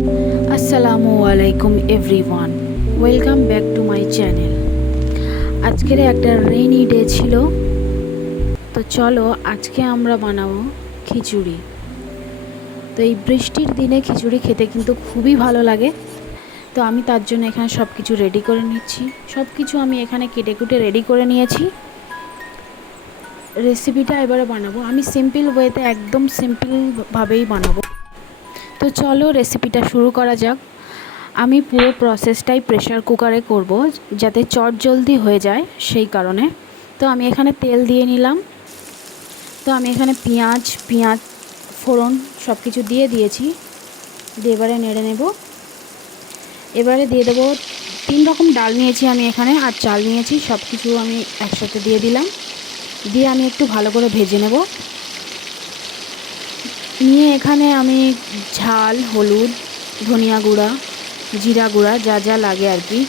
আসসালামু আলাইকুম everyone, welcome back to my channel. আজকের একটা রেইনি ডে ছিল, তো চলো আজকে আমরা বানাবো খিচুড়ি। তো এই বৃষ্টির দিনে খিচুড়ি খেতে কিন্তু খুবই ভালো লাগে। তো আমি তার জন্য এখানে সব কিছু রেডি করে নিচ্ছি। সব কিছু আমি এখানে কেটে কুটে রেডি করে নিয়েছি। রেসিপিটা এবারে বানাবো আমি সিম্পল ওয়েতে, একদম সিম্পলভাবেই বানাবো। তো চলো রেসিপিটা শুরু করা যাক। আমি পুরো প্রসেসটাই প্রেশার কুকারে করব, যাতে চটজলদি হয়ে যায় সেই কারণে। তো আমি এখানে তেল দিয়ে নিলাম। তো আমি এখানে পেঁয়াজ ফোড়ন সব কিছু দিয়ে দিয়েছি। দিয়ে এবারে নেড়ে নেব। এবারে দিয়ে দেবো 3 রকম ডাল নিয়েছি আমি এখানে, আর চাল নিয়েছি, সব কিছু আমি একসাথে দিয়ে দিলাম। দিয়ে আমি একটু ভালো করে ভেজে নেব। নিয়ে এখানে আমি ঝাল, হলুদ, ধনিয়া গুঁড়া, জিরা গুঁড়া যা যা লাগে আর কি,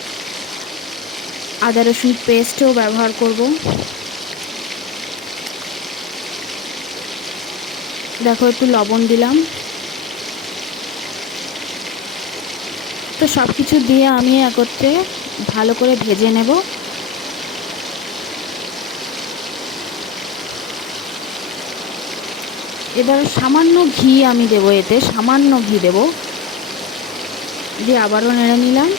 আদা রসুন পেস্টও ব্যবহার করব। দেখো একটু লবণ দিলাম। তো সব কিছু দিয়ে আমি একত্রে ভালো করে ভেজে নেব। এবার সামান্য ঘি আমি দেবো, এতে সামান্য ঘি দেব। দিয়ে আবারও নেড়ে নিলাম।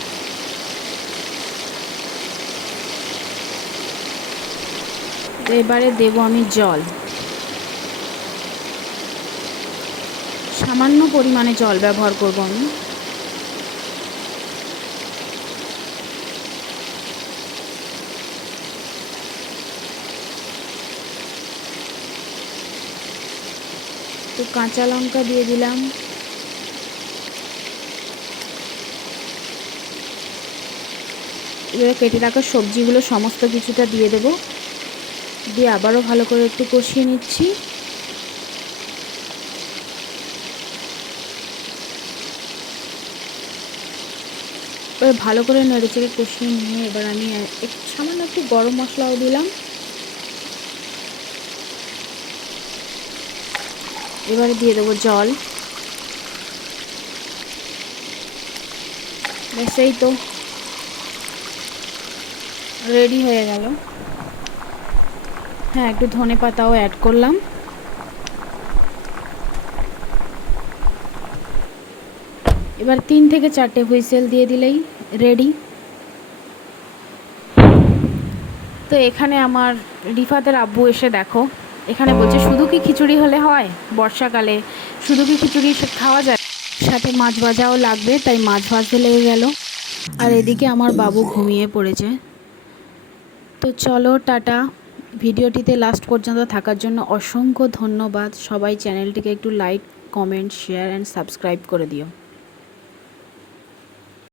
তো এবারে দেব আমি জল, সামান্য পরিমাণে জল ব্যবহার করব আমি। তো কাঁচা লঙ্কা দিয়ে দিলাম। এবারে কেটে রাখা সবজিগুলো সমস্ত কিছুটা দিয়ে দেব। দিয়ে আবারও ভালো করে একটু কষিয়ে নিচ্ছি। এবার ভালো করে নেড়েচেড়ে কষিয়ে নিয়ে এবার আমি সামান্য একটু গরম মশলাও দিলাম। এবারে দিয়ে দেবো জল। ব্যাস, এই তো রেডি হয়ে গেল। হ্যাঁ, একটু ধনে পাতাও অ্যাড করলাম। এবার 3 থেকে 4টে হুইসেল দিয়ে দিলেই রেডি। তো এখানে আমার রিফাতের আব্বু এসে দেখো এখানে বলছে, শুধু কি খিচুড়ি হলে হয়? বর্ষাকালে শুধু কি খিচুড়ি খাওয়া যায়? সাথে মাছ ভাজাও লাগবে, তাই মাছ ভাজতে লেগে গেল। আর এদিকে আমার বাবু ঘুমিয়ে পড়েছে। তো চলো টাটা। ভিডিওটিতে লাস্ট পর্যন্ত থাকার জন্য অসংখ্য ধন্যবাদ। সবাই চ্যানেলটিকে একটু like, comment, share and subscribe করে দিও।